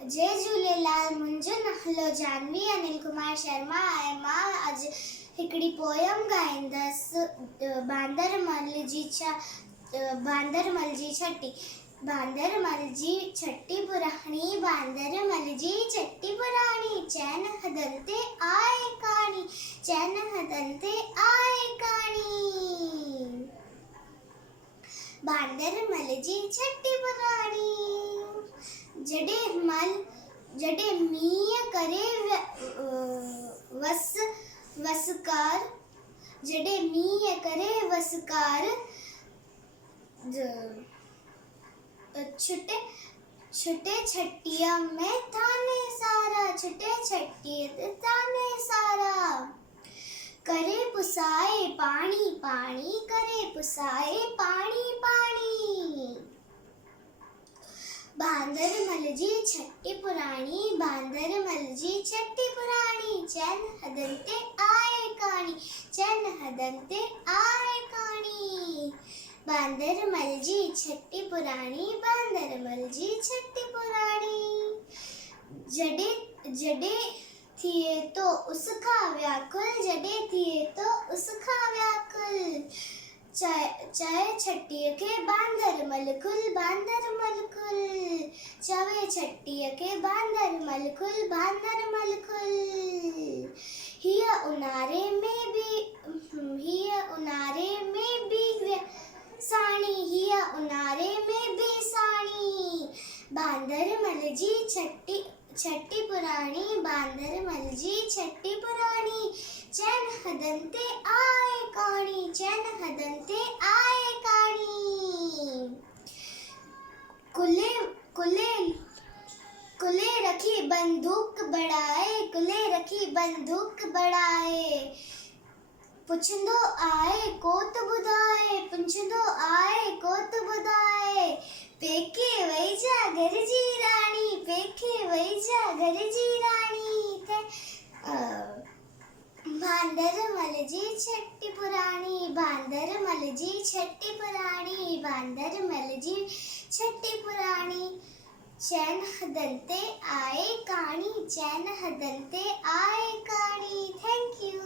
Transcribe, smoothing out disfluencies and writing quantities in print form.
जय झूलेलाल। मुंहिंजो नालो जानवी अनिल कुमार शर्मा आहे। मां अॼु हिकिड़ी पोयम ॻाईंदसि बांदरमल जी छटी। बांदरमल जी छटी पुराणी, बांदरमल जी छटी पुराणी, चैन हदन ते आए काणी, चैन हदन ते आए काणी। बांदरमल जी छटी पुराणी। जॾहिं मींहुं करे वसकार, जॾहिं मींहुं करे वसकार, छुटे छटीअ में ताने सारा, छुटे छटीअ ताने सारा। करे पुसाए पाणी पाणी, करे पुसाए पाणी पाणी। बांदरमल जी छटी पुराणी, बांदरमल जी छटी पुराणी, चैन हदन ते आए काणी, चैन हदन ते आए काणी। बांदरमल जी छटी पुराणी, बांदरमल जी छटी पुराणी। जॾहिं थिए तो उसका व्याकुल, जॾहिं थिए तो उसका व्याकुल, चए छटीअ खे बांदरमल कुल, बांदरमल कुल, चवे छटीअ खे बांदरमल कुल, बांदरमल कुल। हीअ उन्हारे में भी साणी, हीअ उन्हारे में भी साणी। बांदरमल जी छटी पुराणी, बांदरमल जी छटी पुराणी, चैन हदन ते आए काणी, चैन हदन ते आए काणी। कुले रखी बंदूक बढ़ाए, कुले रखी बंदूक बढ़ाए, पुछंदो आहे कोत ॿुधाए, पुछंदो आहे कोत ॿुधाए। पेके वई जा घर जी राणी, पेके वई जा घर जी राणी। बांदरमल जी छटी पुराणी, बांदरमल जी छटी पुराणी, बांदरमल जी छटी पुराणी, चैन हदन ते आए काणी, चैन हदन ते आए काणी। Thank you.